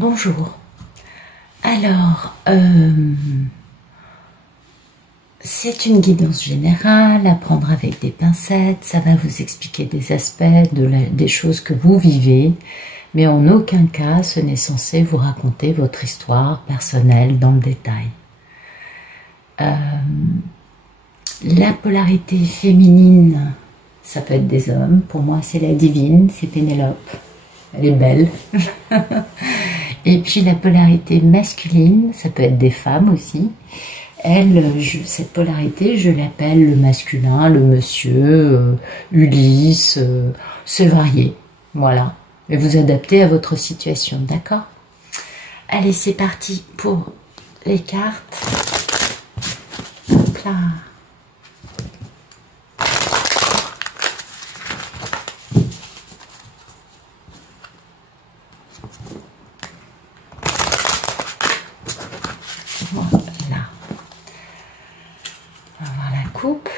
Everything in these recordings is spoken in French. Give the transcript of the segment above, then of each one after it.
Bonjour. Alors, c'est une guidance générale à prendre avec des pincettes. Ça va vous expliquer des aspects, des choses que vous vivez, mais en aucun cas ce n'est censé vous raconter votre histoire personnelle dans le détail. La polarité féminine, ça peut être des hommes. Pour moi, c'est la divine, c'est Pénélope. Elle est belle. Et puis la polarité masculine, ça peut être des femmes aussi. Cette polarité, je l'appelle le masculin, le monsieur, Ulysse, c'est varié. Voilà. Et vous adaptez à votre situation, d'accord? Allez, c'est parti pour les cartes. Hop là. Voilà. On va voir la coupe.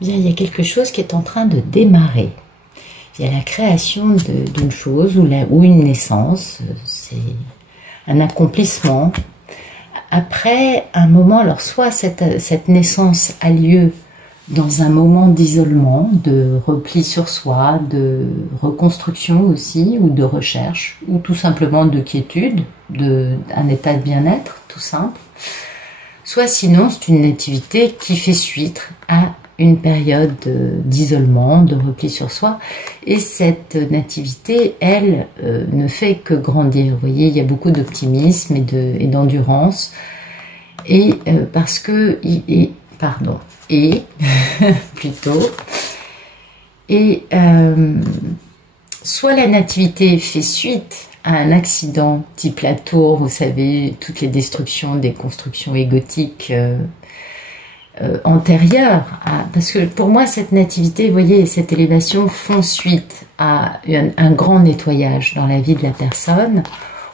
Bien, il y a quelque chose qui est en train de démarrer. Il y a la création d'une chose ou une naissance. C'est un accomplissement. Après un moment, alors soit cette naissance a lieu dans un moment d'isolement, de repli sur soi, de reconstruction aussi, ou de recherche, ou tout simplement de quiétude, d'un état de bien-être, tout simple. Soit sinon, c'est une nativité qui fait suite à une période d'isolement, de repli sur soi, et cette nativité, elle, ne fait que grandir. Vous voyez, il y a beaucoup d'optimisme et d'endurance, et parce que, plutôt, et soit la nativité fait suite à un accident type la tour, vous savez, toutes les destructions des constructions égotiques antérieures, parce que pour moi cette nativité, vous voyez, cette élévation font suite à un grand nettoyage dans la vie de la personne,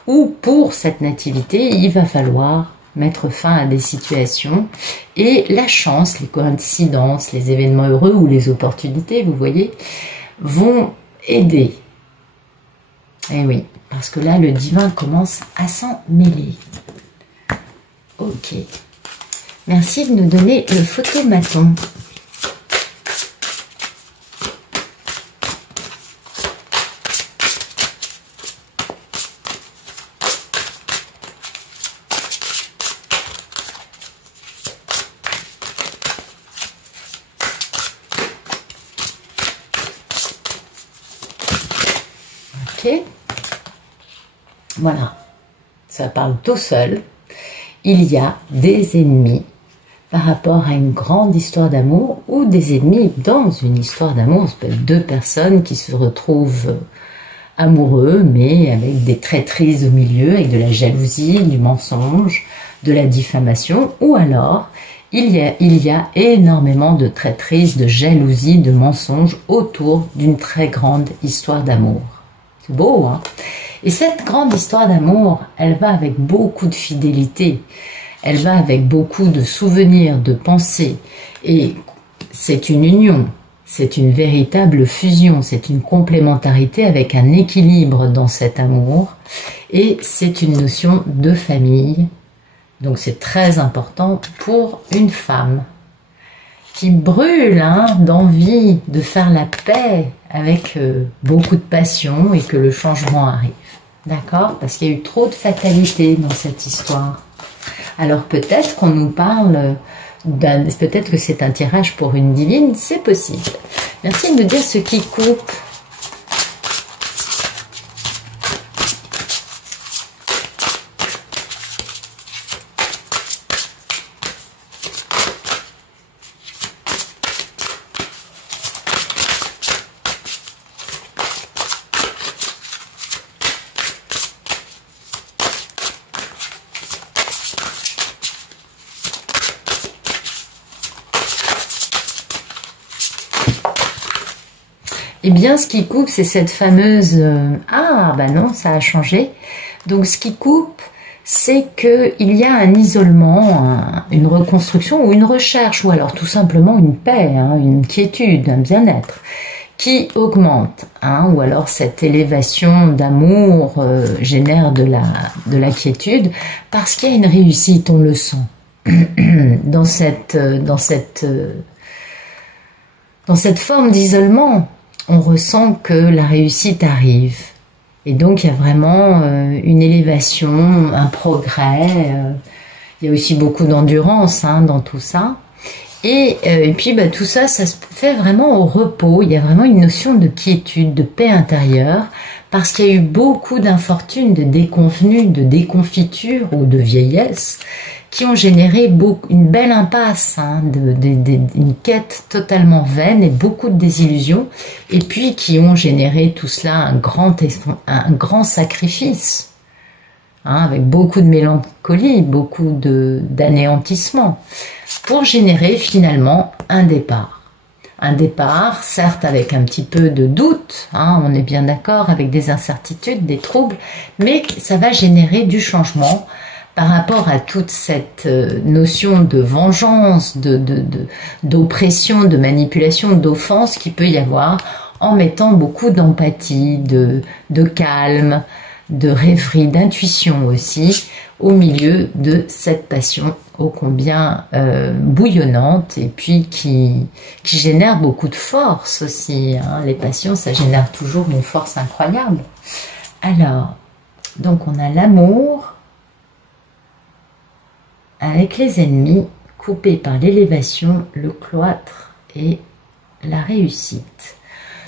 où pour cette nativité, il va falloir mettre fin à des situations, et la chance, les coïncidences, les événements heureux ou les opportunités, vous voyez, vont aider. Et oui, parce que là, le divin commence à s'en mêler. Ok. Merci de nous donner le photomaton. Ok, voilà, ça parle tout seul. Il y a des ennemis par rapport à une grande histoire d'amour, ou des ennemis dans une histoire d'amour. Ça peut être deux personnes qui se retrouvent amoureux, mais avec des traîtrises au milieu, avec de la jalousie, du mensonge, de la diffamation, ou alors il y a énormément de traîtrises, de jalousie, de mensonges autour d'une très grande histoire d'amour. C'est beau, hein? Et cette grande histoire d'amour, elle va avec beaucoup de fidélité, elle va avec beaucoup de souvenirs, de pensées, et c'est une union, c'est une véritable fusion, c'est une complémentarité avec un équilibre dans cet amour, et c'est une notion de famille, donc c'est très important pour une femme qui brûle d'envie de faire la paix avec beaucoup de passion et que le changement arrive. D'accord? Parce qu'il y a eu trop de fatalité dans cette histoire. Alors peut-être qu'on nous parle peut-être que c'est un tirage pour une divine, c'est possible. Merci de me dire ce qui coupe. Eh bien, ce qui coupe, c'est cette fameuse... Ah, bah non, ça a changé. Donc, ce qui coupe, c'est qu'il y a un isolement, une reconstruction ou une recherche, ou alors tout simplement une paix, une quiétude, un bien-être. qui augmente, hein, ou alors cette élévation d'amour génère de la quiétude, parce qu'il y a une réussite, on le sent. Dans cette forme d'isolement, on ressent que la réussite arrive. Et donc il y a vraiment une élévation, un progrès. Il y a aussi beaucoup d'endurance hein, dans tout ça. Et puis tout ça, ça se fait vraiment au repos. Il y a vraiment une notion de quiétude, de paix intérieure, parce qu'il y a eu beaucoup d'infortunes, de déconvenues, de déconfitures ou de vieillesse, qui ont généré une belle impasse, hein, une quête totalement vaine et beaucoup de désillusions, et puis qui ont généré tout cela un grand sacrifice, hein, avec beaucoup de mélancolie, beaucoup d'anéantissement, pour générer finalement un départ. Un départ, certes avec un petit peu de doute, hein, on est bien d'accord, avec des incertitudes, des troubles, mais ça va générer du changement, par rapport à toute cette notion de vengeance, d'oppression, de manipulation, d'offense qu'il peut y avoir en mettant beaucoup d'empathie, de calme, de rêverie, d'intuition aussi, au milieu de cette passion ô combien bouillonnante et puis qui génère beaucoup de force aussi. Hein. Les passions, ça génère toujours une force incroyable. Alors, donc on a l'amour, avec les ennemis, coupés par l'élévation, le cloître et la réussite.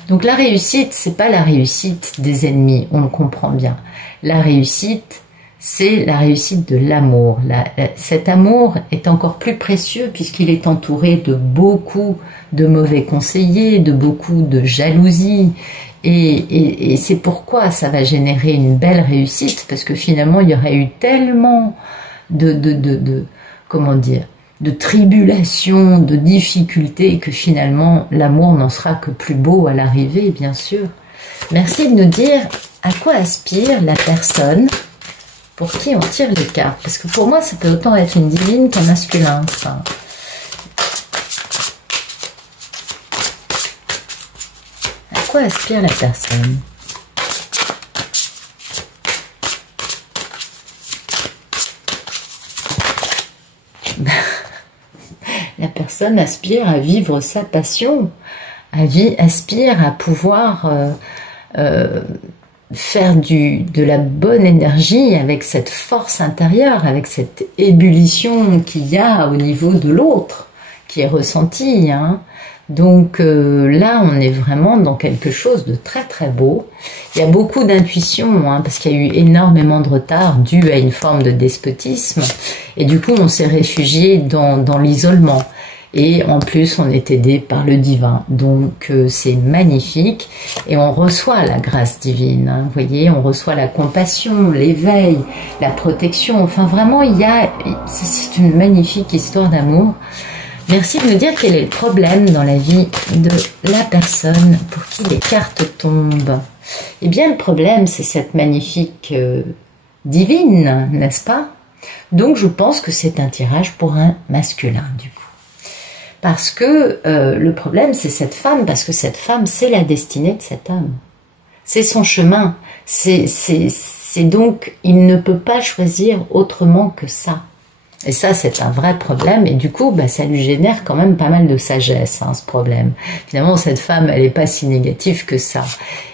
Donc la réussite, c'est pas la réussite des ennemis, on le comprend bien. La réussite, c'est la réussite de l'amour. Cet amour est encore plus précieux puisqu'il est entouré de beaucoup de mauvais conseillers, de beaucoup de jalousie. Et c'est pourquoi ça va générer une belle réussite, parce que finalement, il y aurait eu tellement comment dire, de tribulations, de difficultés, que finalement l'amour n'en sera que plus beau à l'arrivée, bien sûr. Merci de nous dire à quoi aspire la personne pour qui on tire les cartes, parce que pour moi ça peut autant être une divine qu'un masculin, ça. À quoi aspire la personne? La personne aspire à vivre sa passion, aspire à pouvoir faire de la bonne énergie avec cette force intérieure, avec cette ébullition qu'il y a au niveau de l'autre, qui est ressentie. Hein. Donc là, on est vraiment dans quelque chose de très très beau. Il y a beaucoup d'intuition, hein, parce qu'il y a eu énormément de retard dû à une forme de despotisme. Et du coup, on s'est réfugié dans l'isolement. Et en plus, on est aidé par le divin. Donc c'est magnifique. Et on reçoit la grâce divine. Hein, vous voyez, on reçoit la compassion, l'éveil, la protection. Enfin, vraiment, c'est une magnifique histoire d'amour. Merci de me dire quel est le problème dans la vie de la personne pour qui les cartes tombent. Eh bien, le problème, c'est cette magnifique divine, n'est-ce pas? Donc, je pense que c'est un tirage pour un masculin, du coup. Parce que le problème, c'est cette femme, parce que cette femme, c'est la destinée de cet homme. C'est son chemin. C'est donc, il ne peut pas choisir autrement que ça. Et ça, c'est un vrai problème. Et du coup, ça lui génère quand même pas mal de sagesse, hein, ce problème. Finalement, cette femme, elle n'est pas si négative que ça.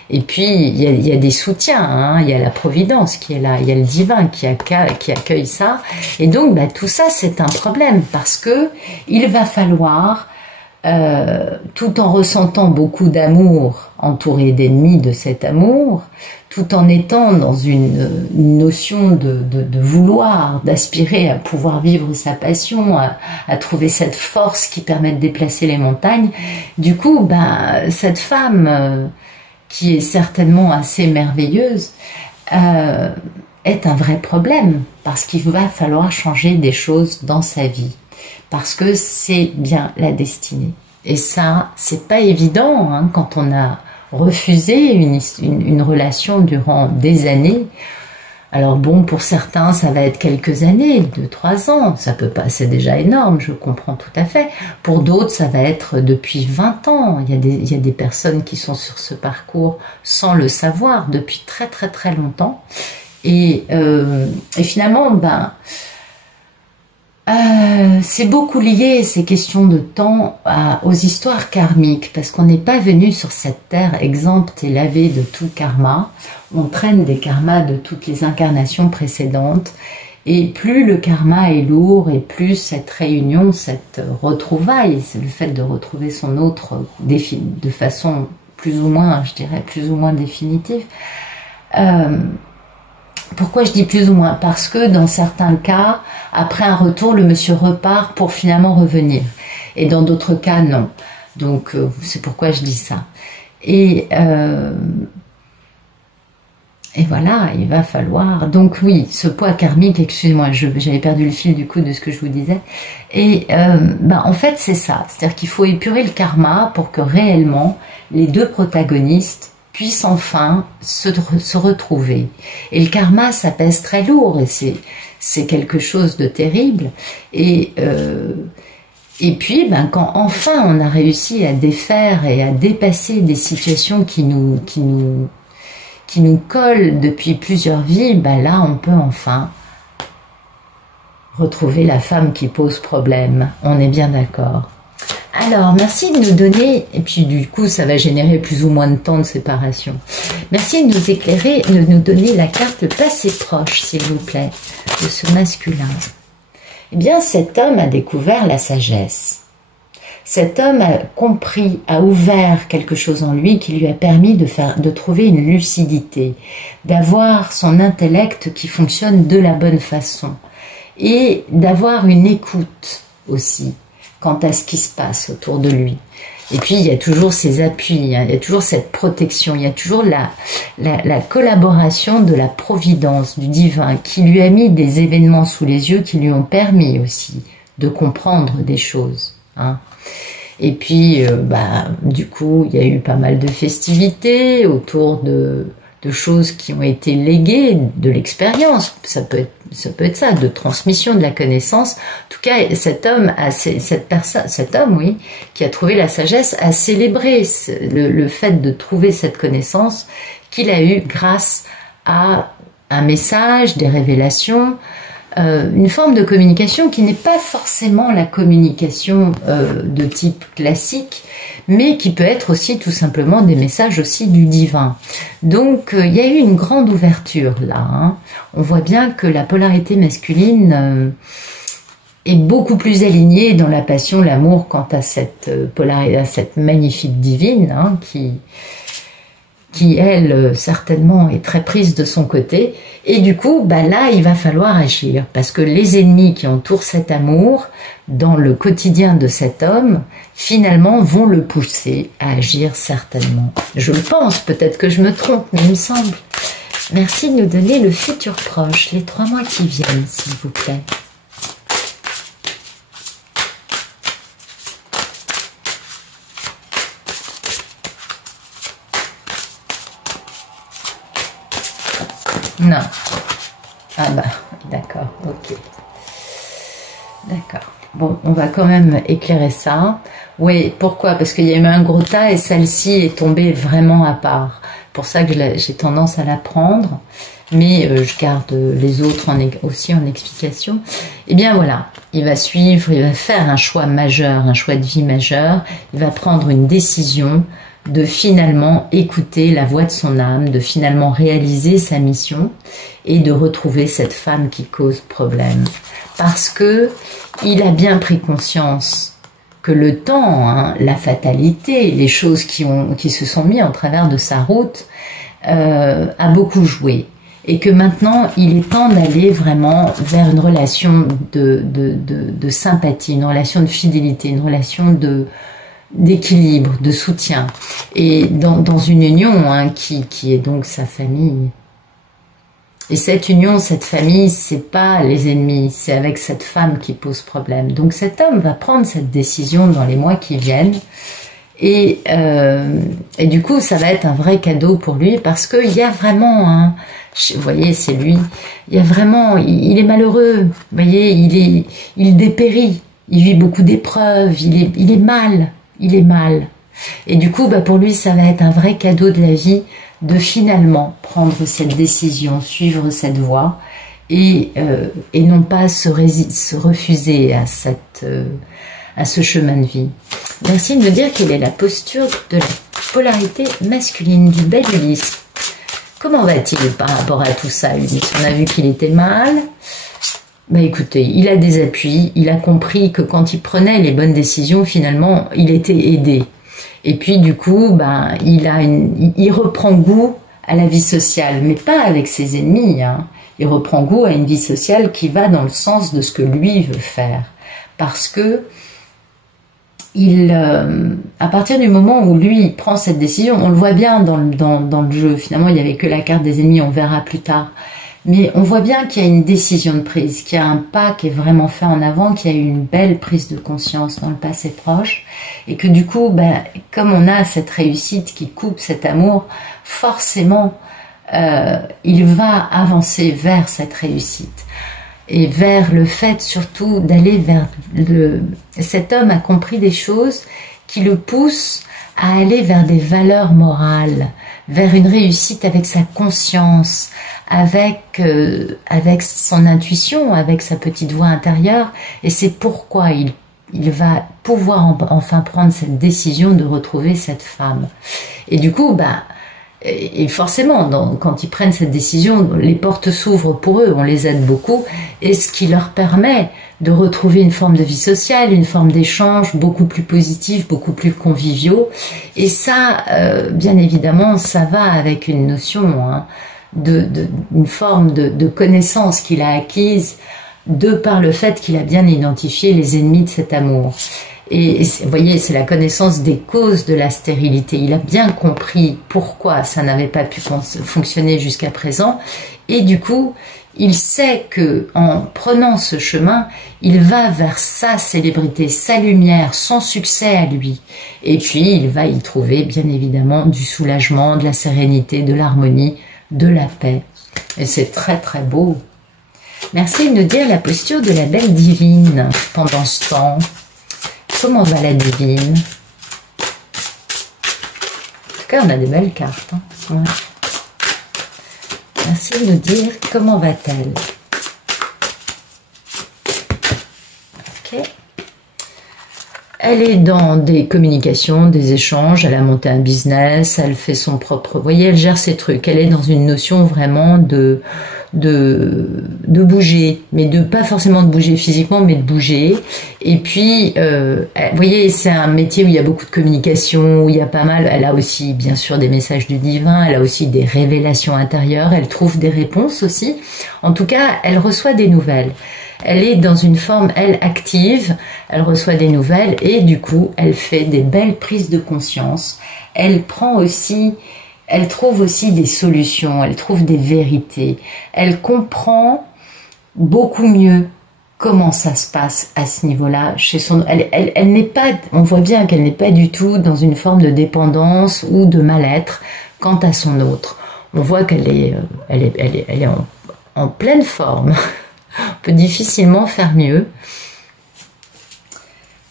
Et puis, il y a des soutiens. Hein, il y a la providence qui est là. Il y a le divin qui accueille ça. Et donc, tout ça, c'est un problème. Parce que il va falloir, tout en ressentant beaucoup d'amour, entouré d'ennemis de cet amour, tout en étant dans une notion de vouloir, d'aspirer à pouvoir vivre sa passion, à trouver cette force qui permet de déplacer les montagnes. Du coup, cette femme, qui est certainement assez merveilleuse, est un vrai problème, parce qu'il va falloir changer des choses dans sa vie, parce que c'est bien la destinée. Et ça, c'est pas évident, hein, quand on a refusé une relation durant des années. Alors bon, pour certains, ça va être quelques années, 2-3 ans, ça peut pas, c'est déjà énorme, je comprends tout à fait. Pour d'autres, ça va être depuis 20 ans. Il y a des personnes qui sont sur ce parcours sans le savoir depuis très très très longtemps. Et finalement, c'est beaucoup lié, ces questions de temps, aux histoires karmiques, parce qu'on n'est pas venu sur cette terre exempte et lavée de tout karma. On traîne des karmas de toutes les incarnations précédentes, et plus le karma est lourd, et plus cette réunion, cette retrouvaille, c'est le fait de retrouver son autre de façon plus ou moins, je dirais, plus ou moins définitive. Pourquoi je dis plus ou moins? Parce que dans certains cas, après un retour, le monsieur repart pour finalement revenir. Et dans d'autres cas, non. Donc, c'est pourquoi je dis ça. Et voilà, il va falloir... Donc oui, ce poids karmique, excusez-moi, j'avais perdu le fil du coup de ce que je vous disais. Et en fait, c'est ça. C'est-à-dire qu'il faut épurer le karma pour que réellement, les deux protagonistes puissent enfin se retrouver. Et le karma, ça pèse très lourd, et c'est quelque chose de terrible. Et puis, quand enfin on a réussi à défaire et à dépasser des situations qui nous collent depuis plusieurs vies, là on peut enfin retrouver la femme qui pose problème. On est bien d'accord. Alors, merci de nous donner, et puis du coup, ça va générer plus ou moins de temps de séparation. Merci de nous éclairer, de nous donner la carte le passé proche, s'il vous plaît, de ce masculin. Eh bien, cet homme a découvert la sagesse. Cet homme a compris, a ouvert quelque chose en lui qui lui a permis de trouver une lucidité, d'avoir son intellect qui fonctionne de la bonne façon, et d'avoir une écoute aussi quant à ce qui se passe autour de lui. Et puis, il y a toujours ces appuis, hein, il y a toujours cette protection, il y a toujours la collaboration de la providence, du divin, qui lui a mis des événements sous les yeux qui lui ont permis aussi de comprendre des choses. Hein. Et puis, du coup, il y a eu pas mal de festivités autour de choses qui ont été léguées, de l'expérience, ça peut être ça, de transmission de la connaissance. En tout cas, cet homme, oui, qui a trouvé la sagesse, a célébré le fait de trouver cette connaissance qu'il a eue grâce à un message, des révélations, une forme de communication qui n'est pas forcément la communication de type classique, mais qui peut être aussi tout simplement des messages aussi du divin. Donc il y a eu une grande ouverture là. Hein. On voit bien que la polarité masculine est beaucoup plus alignée dans la passion, l'amour quant à cette polarité, à cette magnifique divine hein, qui elle certainement est très prise de son côté, et du coup là il va falloir agir, parce que les ennemis qui entourent cet amour dans le quotidien de cet homme finalement vont le pousser à agir certainement. Je le pense, peut-être que je me trompe, mais il me semble. Merci de nous donner le futur proche, les 3 mois qui viennent, s'il vous plaît. Non. Ah d'accord, ok. D'accord. Bon, on va quand même éclairer ça. Oui, pourquoi? Parce qu'il y a eu un gros tas et celle-ci est tombée vraiment à part. Pour ça que j'ai tendance à la prendre, mais je garde les autres aussi en explication. Eh bien voilà, il va suivre, il va faire un choix majeur, un choix de vie majeur. Il va prendre une décision de finalement écouter la voix de son âme, de finalement réaliser sa mission et de retrouver cette femme qui cause problème. Parce que il a bien pris conscience que le temps, hein, la fatalité, les choses qui se sont mises en travers de sa route a beaucoup joué. Et que maintenant, il est temps d'aller vraiment vers une relation de sympathie, une relation de fidélité, une relation d'équilibre, de soutien, et dans une union hein, qui est donc sa famille. Et cette union, cette famille, c'est pas les ennemis, c'est avec cette femme qui pose problème. Donc cet homme va prendre cette décision dans les mois qui viennent, Et du coup, ça va être un vrai cadeau pour lui parce qu'il y a vraiment un... Vous voyez, c'est lui. Il y a vraiment... Il est malheureux. Vous voyez, il dépérit. Il vit beaucoup d'épreuves. Il est mal. Il est mal. Et du coup, pour lui, ça va être un vrai cadeau de la vie de finalement prendre cette décision, suivre cette voie et non pas se refuser à ce chemin de vie. Merci de me dire quelle est la posture de la polarité masculine du bel Ulysse. Comment va-t-il par rapport à tout ça, Ulysse? On a vu qu'il était mal. Écoutez, il a des appuis, il a compris que quand il prenait les bonnes décisions, finalement, il était aidé. Et puis du coup, il reprend goût à la vie sociale, mais pas avec ses ennemis. Hein. Il reprend goût à une vie sociale qui va dans le sens de ce que lui veut faire. Parce que à partir du moment où lui prend cette décision, on le voit bien dans le jeu, finalement il n'y avait que la carte des ennemis, on verra plus tard. Mais on voit bien qu'il y a une décision de prise, qu'il y a un pas qui est vraiment fait en avant, qu'il y a eu une belle prise de conscience dans le passé proche. Et que du coup, comme on a cette réussite qui coupe cet amour, forcément, il va avancer vers cette réussite. Et vers le fait surtout d'aller vers cet homme a compris des choses qui le poussent à aller vers des valeurs morales, vers une réussite avec sa conscience, avec son intuition, avec sa petite voix intérieure. Et c'est pourquoi il va pouvoir enfin prendre cette décision de retrouver cette femme. Et du coup, et forcément, quand ils prennent cette décision, les portes s'ouvrent pour eux, on les aide beaucoup, et ce qui leur permet de retrouver une forme de vie sociale, une forme d'échange beaucoup plus positif, beaucoup plus conviviaux. Et ça, bien évidemment, ça va avec une notion, une forme de connaissance qu'il a acquise de par le fait qu'il a bien identifié les ennemis de cet amour. Et vous voyez, c'est la connaissance des causes de la stérilité. Il a bien compris pourquoi ça n'avait pas pu fonctionner jusqu'à présent. Et du coup, il sait que en prenant ce chemin, il va vers sa célébrité, sa lumière, son succès à lui. Et puis, il va y trouver, bien évidemment, du soulagement, de la sérénité, de l'harmonie, de la paix. Et c'est très, très beau. Merci de nous dire la posture de la belle divine pendant ce temps. Comment va la divine? En tout cas, on a des belles cartes. Hein. Ouais. Merci de nous dire comment va-t-elle. Ok. Elle est dans des communications, des échanges, elle a monté un business, elle fait son propre... Vous voyez, elle gère ses trucs. Elle est dans une notion vraiment de bouger, mais pas forcément de bouger physiquement, mais de bouger. Et puis, vous voyez, c'est un métier où il y a beaucoup de communication, où il y a pas mal. Elle a aussi, bien sûr, des messages du divin, elle a aussi des révélations intérieures, elle trouve des réponses aussi. En tout cas, elle reçoit des nouvelles. Elle est dans une forme, elle, active, elle reçoit des nouvelles et du coup, elle fait des belles prises de conscience. Elle trouve aussi des solutions, elle trouve des vérités. Elle comprend beaucoup mieux comment ça se passe à ce niveau-là. Elle n'est pas, on voit bien qu'elle n'est pas du tout dans une forme de dépendance ou de mal-être quant à son autre. On voit qu'elle est en pleine forme. On peut difficilement faire mieux.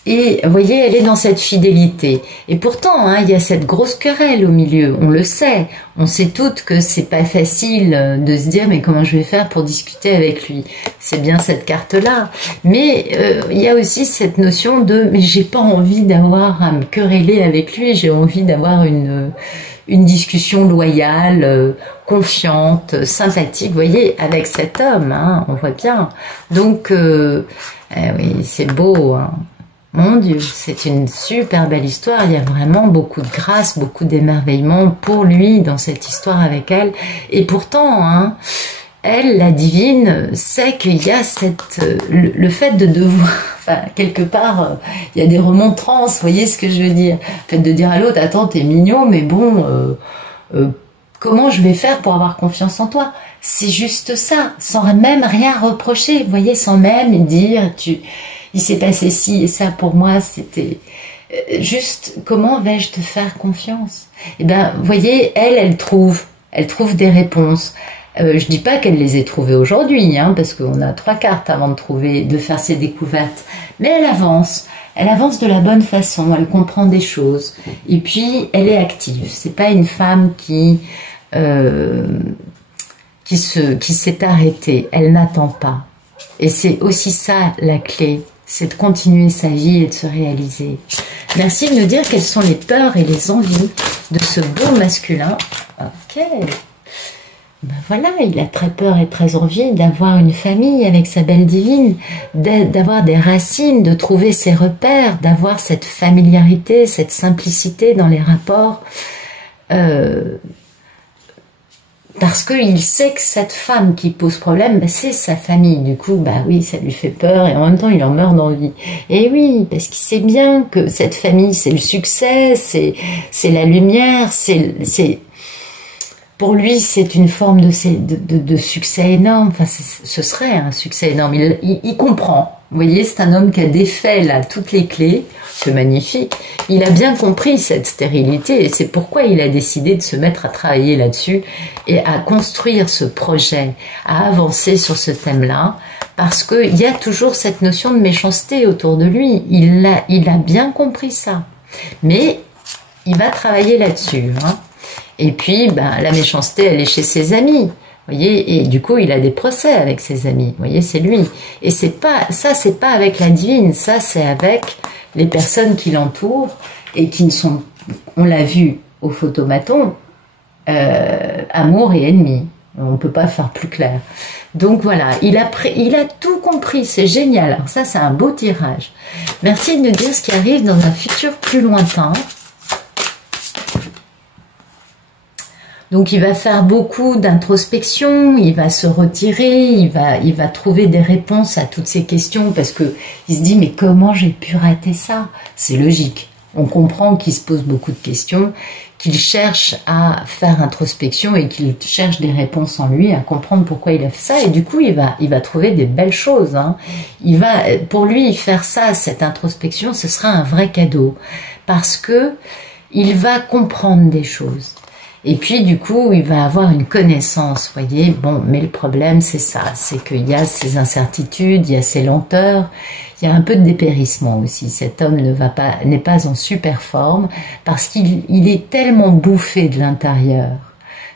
Et vous voyez, elle est dans cette fidélité. Et pourtant, il y a cette grosse querelle au milieu. On le sait. On sait toutes que c'est pas facile de se dire mais comment je vais faire pour discuter avec lui. C'est bien cette carte-là. Mais il y a aussi cette notion de mais j'ai pas envie d'avoir à me quereller avec lui. J'ai envie d'avoir une discussion loyale, confiante, sympathique. Vous voyez, avec cet homme, on voit bien. Donc, oui, c'est beau. Hein. Mon Dieu, c'est une super belle histoire. Il y a vraiment beaucoup de grâce, beaucoup d'émerveillement pour lui dans cette histoire avec elle. Et pourtant, elle, la divine, sait qu'il y a le fait de devoir, quelque part, il y a des remontrances, vous voyez ce que je veux dire? Le fait de dire à l'autre, attends, t'es mignon, mais bon, comment je vais faire pour avoir confiance en toi? C'est juste ça, sans même rien reprocher, vous voyez, sans même dire, il s'est passé ci et ça pour moi, c'était... Juste, comment vais-je te faire confiance? Eh bien, vous voyez, elle trouve des réponses. Je dis pas qu'elle les ait trouvées aujourd'hui, hein, parce qu'on a 3 cartes avant de faire ses découvertes. Mais elle avance de la bonne façon, elle comprend des choses. Et puis, elle est active. C'est pas une femme qui s'est arrêtée. Elle n'attend pas. Et c'est aussi ça la clé, c'est de continuer sa vie et de se réaliser. Merci de nous dire quelles sont les peurs et les envies de ce beau masculin. Ok. Ben voilà, il a très peur et très envie d'avoir une famille avec sa belle divine, d'avoir des racines, de trouver ses repères, d'avoir cette familiarité, cette simplicité dans les rapports. Parce qu'il sait que cette femme qui pose problème, ben c'est sa famille. Du coup, bah oui, ça lui fait peur et en même temps, il en meurt d'envie. Et oui, parce qu'il sait bien que cette famille, c'est le succès, c'est la lumière, pour lui, c'est une forme de succès énorme. Enfin, ce serait un succès énorme. Il comprend. Vous voyez, c'est un homme qui a défait là toutes les clés. C'est magnifique. Il a bien compris cette stérilité et c'est pourquoi il a décidé de se mettre à travailler là-dessus et à construire ce projet, à avancer sur ce thème-là, parce qu'il y a toujours cette notion de méchanceté autour de lui. Il a bien compris ça. Mais il va travailler là-dessus, hein. Et puis, ben, la méchanceté, elle est chez ses amis. Vous voyez, et du coup, il a des procès avec ses amis. Vous voyez, c'est lui. Et c'est pas avec la divine. Ça, c'est avec les personnes qui l'entourent et qui ne sont, on l'a vu au photomaton, amour et ennemi. On ne peut pas faire plus clair. Donc voilà, il a tout compris. C'est génial. Alors ça, c'est un beau tirage. Merci de nous dire ce qui arrive dans un futur plus lointain. Donc il va faire beaucoup d'introspection, il va se retirer, il va trouver des réponses à toutes ces questions parce que il se dit mais comment j'ai pu rater ça? C'est logique. On comprend qu'il se pose beaucoup de questions, qu'il cherche à faire introspection et qu'il cherche des réponses en lui, à comprendre pourquoi il a fait ça et du coup il va trouver des belles choses, hein. Pour lui faire ça, cette introspection, ce sera un vrai cadeau parce que il va comprendre des choses. Et puis, du coup, il va avoir une connaissance, vous voyez. Bon, mais le problème, c'est ça. C'est qu'il y a ces incertitudes, il y a ces lenteurs, il y a un peu de dépérissement aussi. Cet homme n'est pas en super forme parce qu'il est tellement bouffé de l'intérieur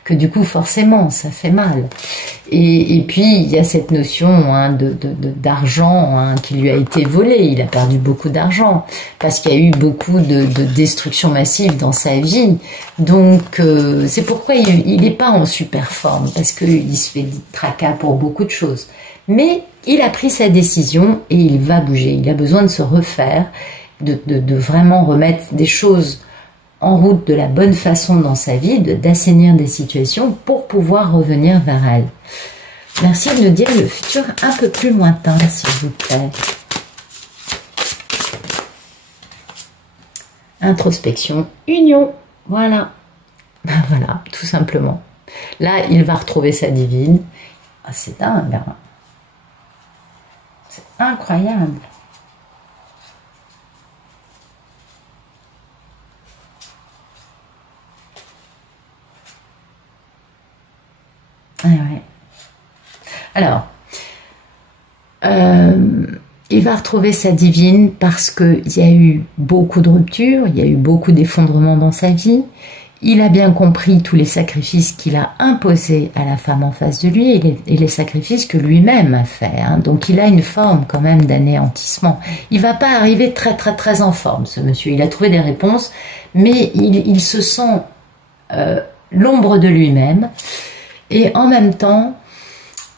que du coup, forcément, ça fait mal. Et puis, il y a cette notion hein, d'argent hein, qui lui a été volé. Il a perdu beaucoup d'argent parce qu'il y a eu beaucoup de destruction massive dans sa vie. Donc, c'est pourquoi il n'est pas en super forme parce qu'il se fait tracas pour beaucoup de choses. Mais il a pris sa décision et il va bouger. Il a besoin de se refaire, de vraiment remettre des choses en route de la bonne façon dans sa vie, d'assainir des situations pour pouvoir revenir vers elle. Merci de nous dire le futur un peu plus lointain, s'il vous plaît. Introspection, union, voilà. Ben voilà, tout simplement. Là, il va retrouver sa divine. Ah, c'est dingue, hein. C'est incroyable. Ah ouais. Alors, il va retrouver sa divine parce qu'il y a eu beaucoup de ruptures, il y a eu beaucoup d'effondrements dans sa vie. Il a bien compris tous les sacrifices qu'il a imposés à la femme en face de lui et les sacrifices que lui-même a fait. Hein. Donc il a une forme quand même d'anéantissement. Il ne va pas arriver très très très en forme, ce monsieur. Il a trouvé des réponses, mais il se sent l'ombre de lui-même. Et en même temps,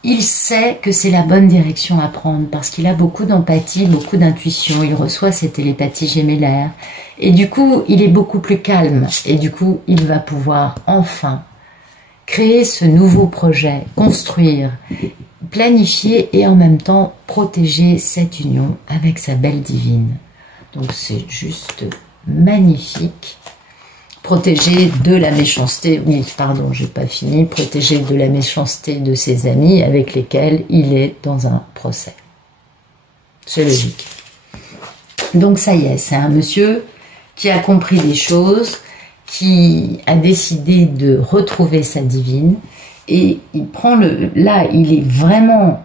il sait que c'est la bonne direction à prendre parce qu'il a beaucoup d'empathie, beaucoup d'intuition. Il reçoit ses télépathies gémellaires. Et du coup, il est beaucoup plus calme. Et du coup, il va pouvoir enfin créer ce nouveau projet, construire, planifier et en même temps protéger cette union avec sa belle divine. Donc c'est juste magnifique. Protéger de la méchanceté, oui, pardon, j'ai pas fini, protéger de la méchanceté de ses amis avec lesquels il est dans un procès. C'est logique. Donc ça y est, c'est un monsieur qui a compris des choses, qui a décidé de retrouver sa divine, et il prend là, il est vraiment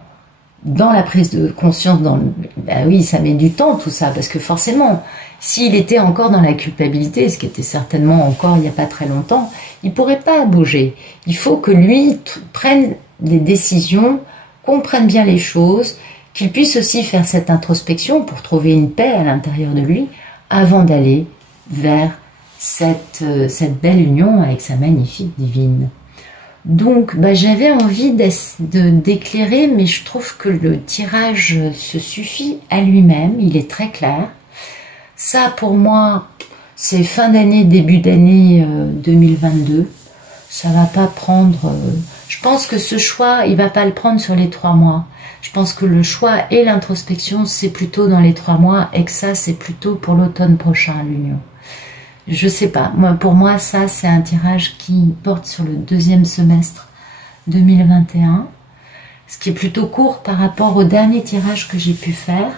dans la prise de conscience, bah oui, ça met du temps tout ça, parce que forcément, s'il était encore dans la culpabilité, ce qui était certainement encore il n'y a pas très longtemps, il ne pourrait pas bouger. Il faut que lui prenne des décisions, comprenne bien les choses, qu'il puisse aussi faire cette introspection pour trouver une paix à l'intérieur de lui, avant d'aller vers cette belle union avec sa magnifique divine. Donc, bah, j'avais envie d'éclairer, mais je trouve que le tirage se suffit à lui-même, il est très clair. Ça, pour moi, c'est fin d'année, début d'année 2022. Ça va pas prendre... je pense que ce choix, il va pas le prendre sur les 3 mois. Je pense que le choix et l'introspection, c'est plutôt dans les 3 mois, et que ça, c'est plutôt pour l'automne prochain, l'union. Je sais pas, pour moi, ça, c'est un tirage qui porte sur le 2e semestre 2021, ce qui est plutôt court par rapport au dernier tirage que j'ai pu faire.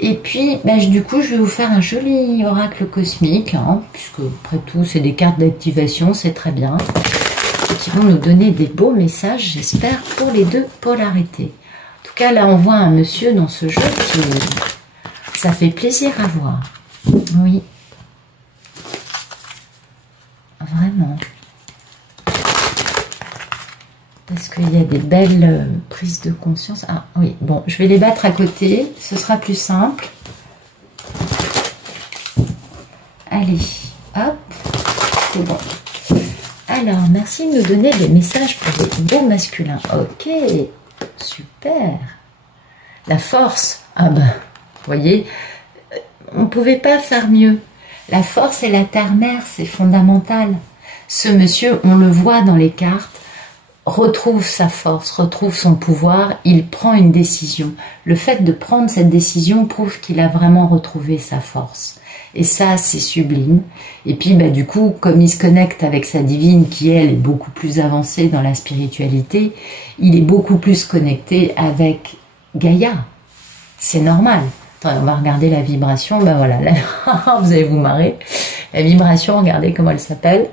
Et puis, bah, du coup, je vais vous faire un joli oracle cosmique, hein, puisque après tout, c'est des cartes d'activation, c'est très bien, et qui vont nous donner des beaux messages, j'espère, pour les 2 polarités. En tout cas, là, on voit un monsieur dans ce jeu qui... ça fait plaisir à voir. Oui. Vraiment. Parce qu'il y a des belles prises de conscience. Ah oui, bon, je vais les battre à côté. Ce sera plus simple. Allez, hop. C'est bon. Alors, merci de nous donner des messages pour les beaux masculins. Ok, super. La force. Ah ben, vous voyez, on ne pouvait pas faire mieux. La force et la terre-mère, c'est fondamental. Ce monsieur, on le voit dans les cartes, retrouve sa force, retrouve son pouvoir, il prend une décision. Le fait de prendre cette décision prouve qu'il a vraiment retrouvé sa force. Et ça, c'est sublime. Et puis, bah, du coup, comme il se connecte avec sa divine, qui, elle, est beaucoup plus avancée dans la spiritualité, il est beaucoup plus connecté avec Gaïa. C'est normal. Attends, on va regarder la vibration. Ben voilà, là, vous allez vous marrer. La vibration, regardez comment elle s'appelle.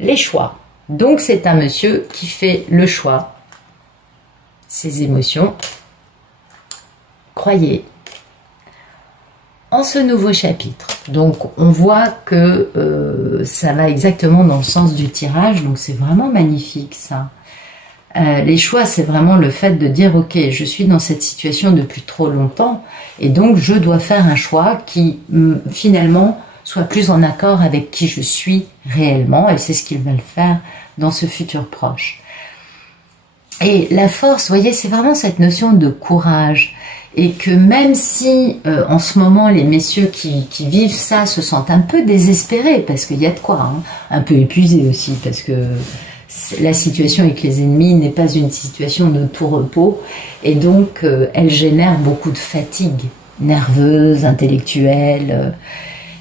Les choix. Donc, c'est un monsieur qui fait le choix. Ses émotions. Croyez en ce nouveau chapitre. Donc, on voit que ça va exactement dans le sens du tirage. Donc, c'est vraiment magnifique, ça. Les choix, c'est vraiment le fait de dire, ok, je suis dans cette situation depuis trop longtemps, et donc je dois faire un choix qui, finalement, soit plus en accord avec qui je suis réellement, et c'est ce qu'ils veulent faire dans ce futur proche. Et la force, vous voyez, c'est vraiment cette notion de courage, et que même si, en ce moment, les messieurs qui vivent ça se sentent un peu désespérés, parce qu'il y a de quoi, hein, un peu épuisés aussi, parce que la situation avec les ennemis n'est pas une situation de tout repos, et donc elle génère beaucoup de fatigue nerveuse, intellectuelle,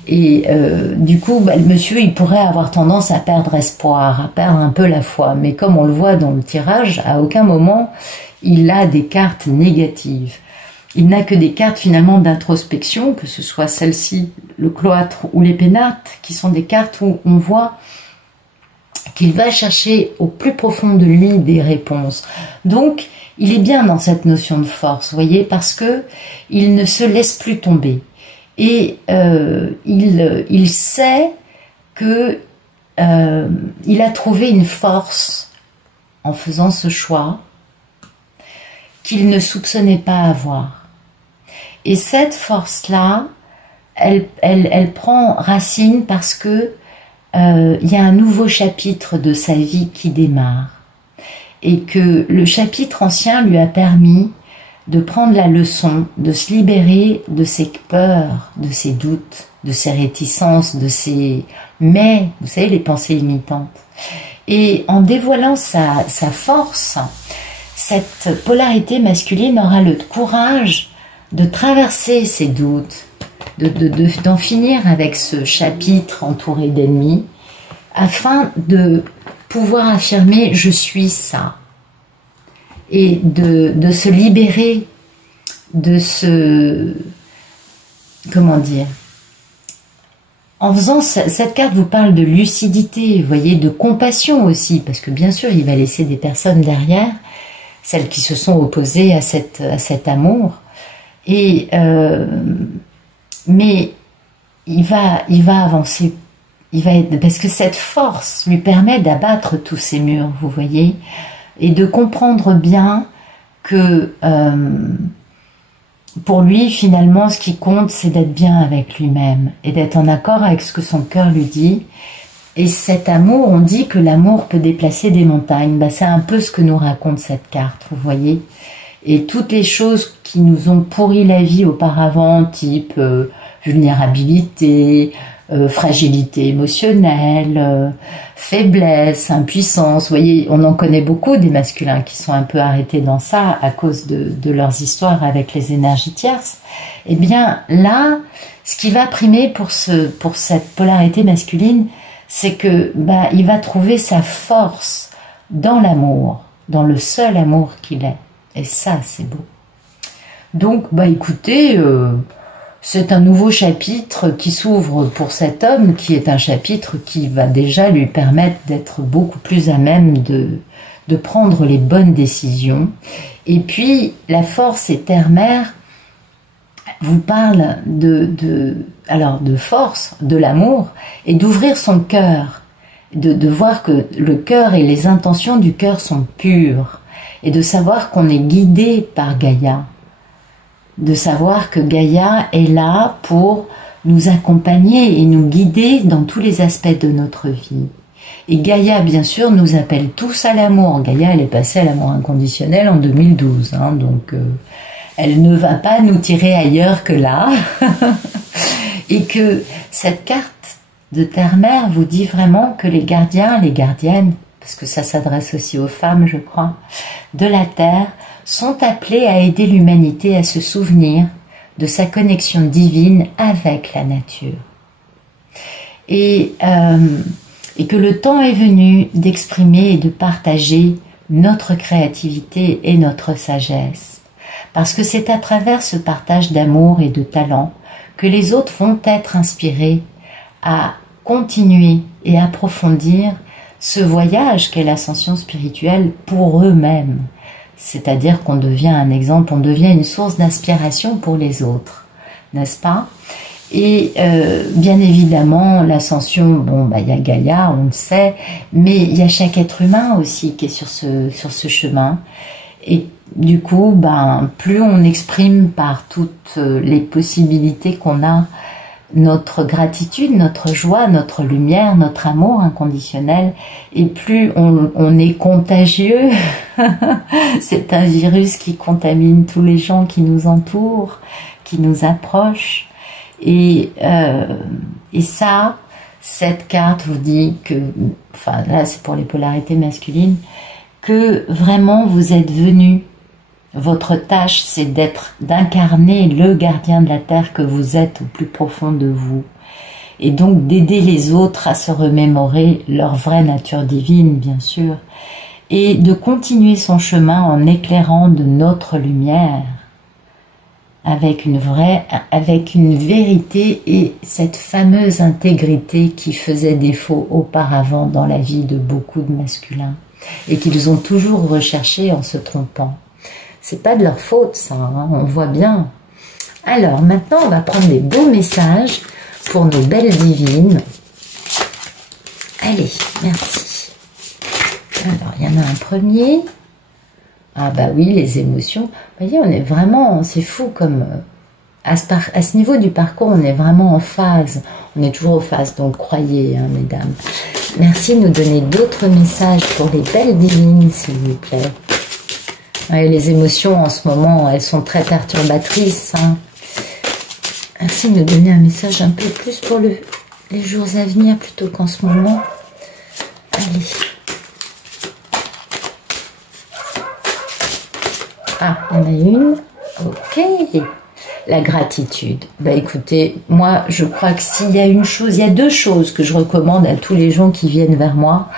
et du coup, bah, le monsieur, il pourrait avoir tendance à perdre espoir, à perdre un peu la foi, mais comme on le voit dans le tirage, à aucun moment il a des cartes négatives. Il n'a que des cartes finalement d'introspection, que ce soit celle-ci, le cloître ou les pénates, qui sont des cartes où on voit qu'il va chercher au plus profond de lui des réponses. Donc, il est bien dans cette notion de force, vous voyez, parce que il ne se laisse plus tomber. Et il sait que il a trouvé une force en faisant ce choix qu'il ne soupçonnait pas avoir. Et cette force-là, elle prend racine parce que il y a un nouveau chapitre de sa vie qui démarre, et que le chapitre ancien lui a permis de prendre la leçon, de se libérer de ses peurs, de ses doutes, de ses réticences, de ses mais, vous savez, les pensées limitantes. Et en dévoilant sa force, cette polarité masculine aura le courage de traverser ses doutes, d'en finir avec ce chapitre entouré d'ennemis, afin de pouvoir affirmer « je suis ça » et de se libérer de ce, comment dire, En faisant cette carte vous parle de lucidité, vous voyez, de compassion aussi, parce que bien sûr, il va laisser des personnes derrière, celles qui se sont opposées à cet amour. Et mais il va avancer, parce que cette force lui permet d'abattre tous ces murs, vous voyez, et de comprendre bien que pour lui, finalement, ce qui compte, c'est d'être bien avec lui-même et d'être en accord avec ce que son cœur lui dit. Et cet amour, on dit que l'amour peut déplacer des montagnes. Ben, c'est un peu ce que nous raconte cette carte, vous voyez. Et toutes les choses qui nous ont pourri la vie auparavant, type vulnérabilité, fragilité émotionnelle, faiblesse, impuissance. Vous voyez, on en connaît beaucoup des masculins qui sont un peu arrêtés dans ça à cause de leurs histoires avec les énergies tierces. Eh bien là, ce qui va primer pour cette polarité masculine, c'est que il va trouver sa force dans l'amour, dans le seul amour qu'il est. Et ça, c'est beau. Donc, écoutez, c'est un nouveau chapitre qui s'ouvre pour cet homme, qui est un chapitre qui va déjà lui permettre d'être beaucoup plus à même de prendre les bonnes décisions. Et puis, la force et terre-mère vous parle de force, de l'amour, et d'ouvrir son cœur, de voir que le cœur et les intentions du cœur sont pures, et de savoir qu'on est guidé par Gaïa. De savoir que Gaïa est là pour nous accompagner et nous guider dans tous les aspects de notre vie. Et Gaïa, bien sûr, nous appelle tous à l'amour. Gaïa, elle est passée à l'amour inconditionnel en 2012, donc elle ne va pas nous tirer ailleurs que là. Et que cette carte de terre-mère vous dit vraiment que les gardiens, les gardiennes, parce que ça s'adresse aussi aux femmes, je crois, de la Terre, sont appelés à aider l'humanité à se souvenir de sa connexion divine avec la nature. Et que le temps est venu d'exprimer et de partager notre créativité et notre sagesse. Parce que c'est à travers ce partage d'amour et de talent que les autres vont être inspirés à continuer et approfondir ce voyage qu'est l'ascension spirituelle pour eux-mêmes. C'est-à-dire qu'on devient un exemple, on devient une source d'inspiration pour les autres, n'est-ce pas? Et bien évidemment, l'ascension, il y a Gaïa, on le sait, mais il y a chaque être humain aussi qui est sur ce chemin. Et du coup, plus on exprime par toutes les possibilités qu'on a notre gratitude, notre joie, notre lumière, notre amour inconditionnel, et plus on est contagieux. C'est un virus qui contamine tous les gens qui nous entourent, qui nous approchent. Et ça, cette carte vous dit que, là c'est pour les polarités masculines, que vraiment vous êtes venus. Votre tâche, c'est d'incarner le gardien de la terre que vous êtes au plus profond de vous. Et donc d'aider les autres à se remémorer leur vraie nature divine, bien sûr. Et de continuer son chemin en éclairant de notre lumière. Avec une vérité et cette fameuse intégrité qui faisait défaut auparavant dans la vie de beaucoup de masculins. Et qu'ils ont toujours recherché en se trompant. C'est pas de leur faute, ça, on voit bien. Alors, maintenant, on va prendre des beaux messages pour nos belles divines. Allez, merci. Alors, il y en a un premier. Ah oui, les émotions. Vous voyez, on est vraiment, c'est fou comme... À ce niveau du parcours, on est vraiment en phase. On est toujours en phase, donc croyez, mesdames. Merci de nous donner d'autres messages pour les belles divines, s'il vous plaît. Ouais, les émotions en ce moment, elles sont très perturbatrices. Merci de nous donner un message un peu plus pour les jours à venir plutôt qu'en ce moment. Allez. Ah, il y en a une. Ok. La gratitude. Écoutez, moi, je crois que s'il y a une chose, il y a deux choses que je recommande à tous les gens qui viennent vers moi.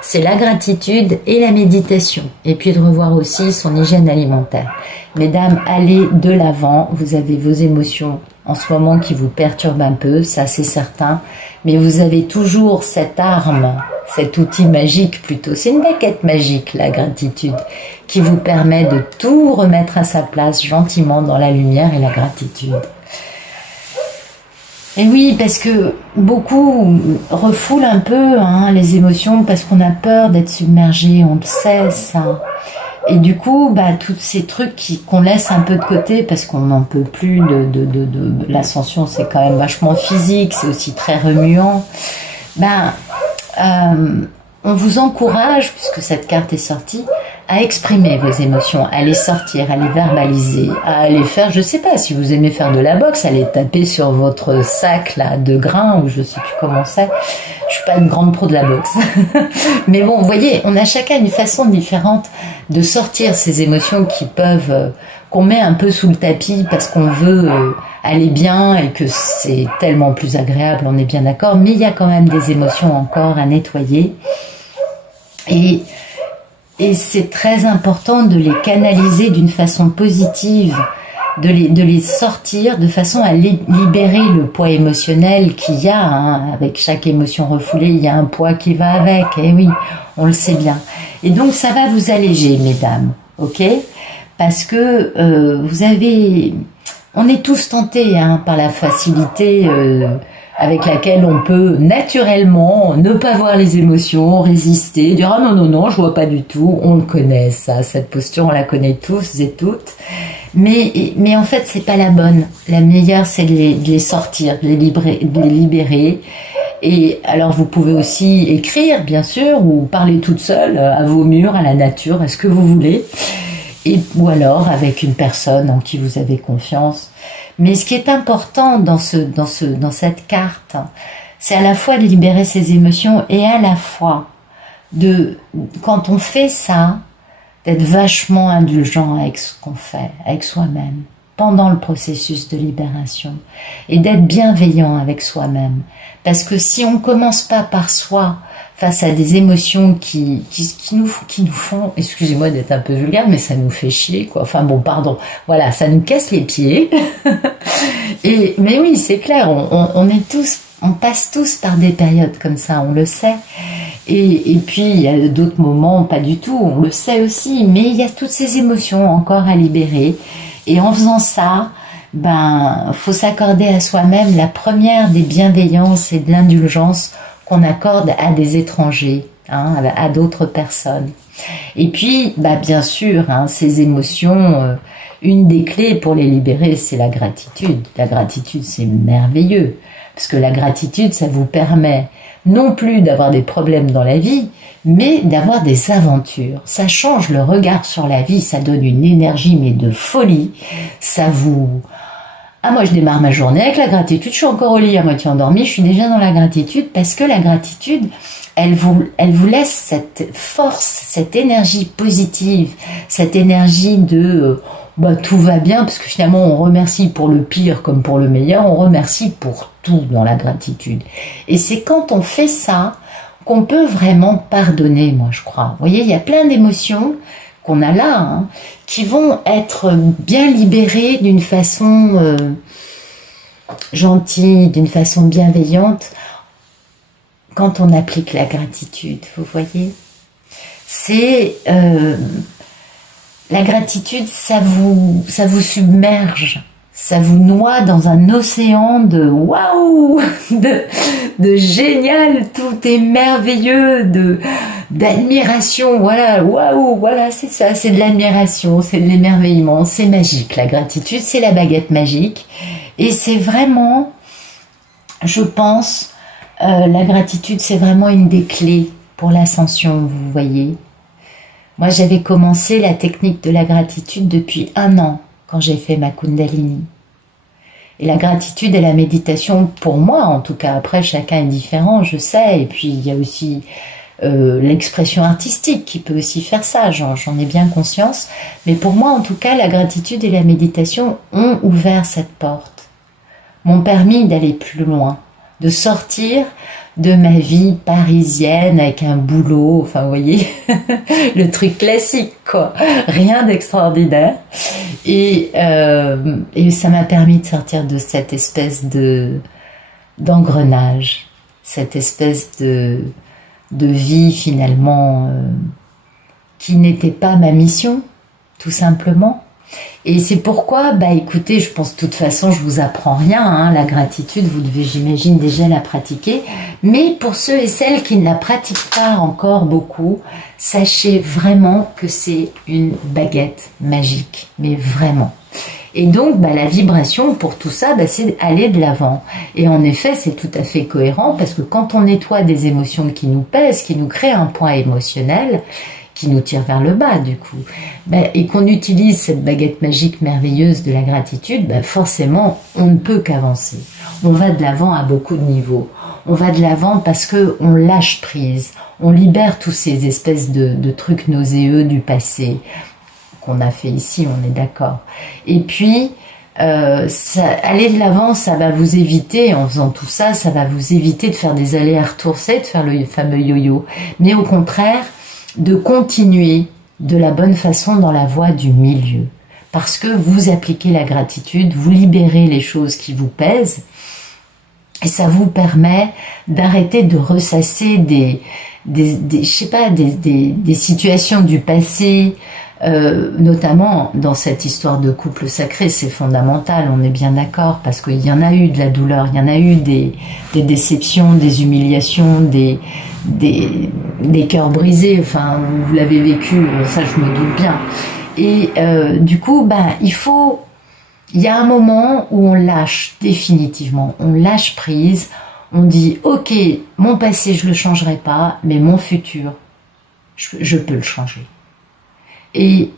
C'est la gratitude et la méditation. Et puis de revoir aussi son hygiène alimentaire. Mesdames, allez de l'avant. Vous avez vos émotions en ce moment qui vous perturbe un peu, ça c'est certain, mais vous avez toujours cette arme, cet outil magique plutôt, c'est une baguette magique, la gratitude, qui vous permet de tout remettre à sa place gentiment dans la lumière et la gratitude. Et oui, parce que beaucoup refoulent un peu les émotions parce qu'on a peur d'être submergé, on le sait ça. Et du coup, tous ces trucs qu'on laisse un peu de côté parce qu'on n'en peut plus de l'ascension, c'est quand même vachement physique, c'est aussi très remuant. On vous encourage, puisque cette carte est sortie, à exprimer vos émotions, à les sortir, à les verbaliser, à les faire, je sais pas, si vous aimez faire de la boxe, à les taper sur votre sac là de grains, ou je sais plus comment c'est. Je suis pas une grande pro de la boxe. Mais bon, vous voyez, on a chacun une façon différente de sortir ces émotions qui peuvent, qu'on met un peu sous le tapis parce qu'on veut aller bien et que c'est tellement plus agréable, on est bien d'accord, mais il y a quand même des émotions encore à nettoyer. Et c'est très important de les canaliser d'une façon positive, de les sortir de façon à libérer le poids émotionnel qu'il y a. Avec chaque émotion refoulée, il y a un poids qui va avec. Et oui, on le sait bien. Et donc ça va vous alléger, mesdames, ok? Parce que on est tous tentés par la facilité avec laquelle on peut naturellement ne pas voir les émotions, résister, dire ah non, je vois pas du tout. On le connaît ça, cette posture, on la connaît tous et toutes. Mais en fait, c'est pas la bonne. La meilleure, c'est de les sortir, de les libérer. Et alors, vous pouvez aussi écrire, bien sûr, ou parler toute seule à vos murs, à la nature, à ce que vous voulez. Ou alors avec une personne en qui vous avez confiance. Mais ce qui est important dans cette carte, c'est à la fois de libérer ses émotions et à la fois quand on fait ça, d'être vachement indulgent avec ce qu'on fait, avec soi-même, pendant le processus de libération, et d'être bienveillant avec soi-même. Parce que si on commence pas par soi, face à des émotions qui nous font, excusez-moi d'être un peu vulgaire, mais ça nous fait chier, quoi. Enfin bon, pardon. Voilà, ça nous casse les pieds. Mais oui, c'est clair, on passe tous par des périodes comme ça, on le sait. Et puis, il y a d'autres moments, pas du tout, on le sait aussi, mais il y a toutes ces émotions encore à libérer. Et en faisant ça, faut s'accorder à soi-même la première des bienveillances et de l'indulgence qu'on accorde à des étrangers, à d'autres personnes. Et puis, bien sûr, ces émotions, une des clés pour les libérer, c'est la gratitude. La gratitude, c'est merveilleux, parce que la gratitude, ça vous permet non plus d'avoir des problèmes dans la vie, mais d'avoir des aventures. Ça change le regard sur la vie, ça donne une énergie, mais de folie. Ça vous... moi je démarre ma journée avec la gratitude, je suis encore au lit à moitié endormie, je suis déjà dans la gratitude parce que la gratitude, elle vous laisse cette force, cette énergie positive, cette énergie de tout va bien, parce que finalement on remercie pour le pire comme pour le meilleur, on remercie pour tout dans la gratitude. Et c'est quand on fait ça qu'on peut vraiment pardonner, moi je crois. Vous voyez, il y a plein d'émotions qu'on a là, qui vont être bien libérées d'une façon gentille, d'une façon bienveillante, quand on applique la gratitude, vous voyez. C'est la gratitude, ça vous submerge, ça vous noie dans un océan de waouh, de génial, tout est merveilleux, d'admiration, voilà, waouh, voilà, c'est ça, c'est de l'admiration, c'est de l'émerveillement, c'est magique, la gratitude, c'est la baguette magique, et c'est vraiment, je pense, la gratitude, c'est vraiment une des clés pour l'ascension, vous voyez. Moi, j'avais commencé la technique de la gratitude depuis 1 an, quand j'ai fait ma Kundalini. Et la gratitude et la méditation, pour moi en tout cas, après chacun est différent, je sais, et puis il y a aussi l'expression artistique qui peut aussi faire ça, j'en ai bien conscience, mais pour moi en tout cas, la gratitude et la méditation ont ouvert cette porte, m'ont permis d'aller plus loin, de sortir de ma vie parisienne avec un boulot, enfin vous voyez, le truc classique quoi, rien d'extraordinaire. Et ça m'a permis de sortir de cette espèce d'engrenage, cette espèce de vie finalement qui n'était pas ma mission, tout simplement. Et c'est pourquoi, bah écoutez, je pense de toute façon, je vous apprends rien, hein, la gratitude, vous devez, j'imagine, déjà la pratiquer. Mais pour ceux et celles qui ne la pratiquent pas encore beaucoup, sachez vraiment que c'est une baguette magique, mais vraiment. Et donc, bah, la vibration pour tout ça, bah, c'est aller de l'avant. Et en effet, c'est tout à fait cohérent parce que quand on nettoie des émotions qui nous pèsent, qui nous créent un point émotionnel, qui nous tire vers le bas du coup, et qu'on utilise cette baguette magique merveilleuse de la gratitude, forcément on ne peut qu'avancer. On va de l'avant à beaucoup de niveaux. On va de l'avant parce que on lâche prise, on libère tous ces espèces de trucs nauséeux du passé qu'on a fait ici, on est d'accord. Et puis aller de l'avant, ça va vous éviter, en faisant tout ça, ça va vous éviter de faire des allers-retours, de faire le fameux yo-yo, mais au contraire de continuer de la bonne façon dans la voie du milieu. Parce que vous appliquez la gratitude, vous libérez les choses qui vous pèsent, et ça vous permet d'arrêter de ressasser je sais pas, des situations du passé, notamment dans cette histoire de couple sacré, c'est fondamental, on est bien d'accord, parce qu'il y en a eu de la douleur, il y en a eu des déceptions, des humiliations, des cœurs brisés, enfin vous l'avez vécu, ça je me doute bien. Et du coup, il y a un moment où on lâche définitivement, on lâche prise, on dit ok, mon passé je le changerai pas, mais mon futur, je peux le changer. Et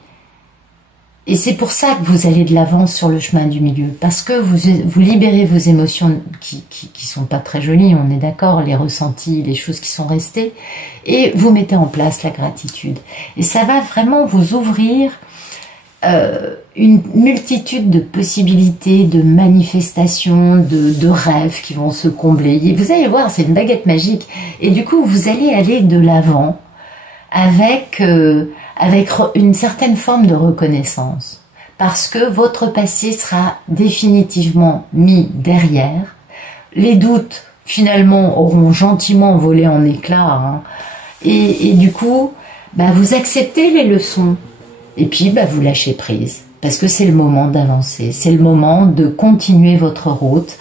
c'est pour ça que vous allez de l'avant sur le chemin du milieu, parce que vous libérez vos émotions qui sont pas très jolies, on est d'accord, les ressentis, les choses qui sont restées, et vous mettez en place la gratitude. Et ça va vraiment vous ouvrir une multitude de possibilités, de manifestations, de rêves qui vont se combler. Et vous allez voir, c'est une baguette magique. Et du coup, vous allez aller de l'avant avec une certaine forme de reconnaissance, parce que votre passé sera définitivement mis derrière, les doutes finalement auront gentiment volé en éclats, hein, et du coup vous acceptez les leçons, et puis vous lâchez prise, parce que c'est le moment d'avancer, c'est le moment de continuer votre route.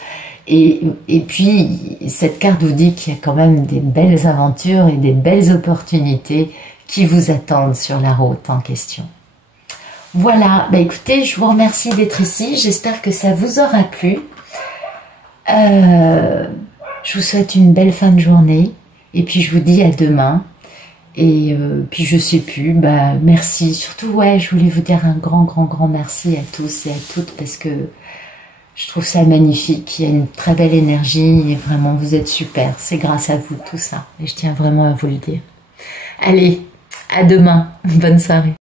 Et puis, cette carte vous dit qu'il y a quand même des belles aventures et des belles opportunités qui vous attendent sur la route en question. Voilà, écoutez, je vous remercie d'être ici, j'espère que ça vous aura plu. Je vous souhaite une belle fin de journée, et puis je vous dis à demain. Et puis je sais plus, merci, surtout je voulais vous dire un grand merci à tous et à toutes, parce que je trouve ça magnifique, il y a une très belle énergie et vraiment vous êtes super, c'est grâce à vous tout ça et je tiens vraiment à vous le dire. Allez, à demain, bonne soirée.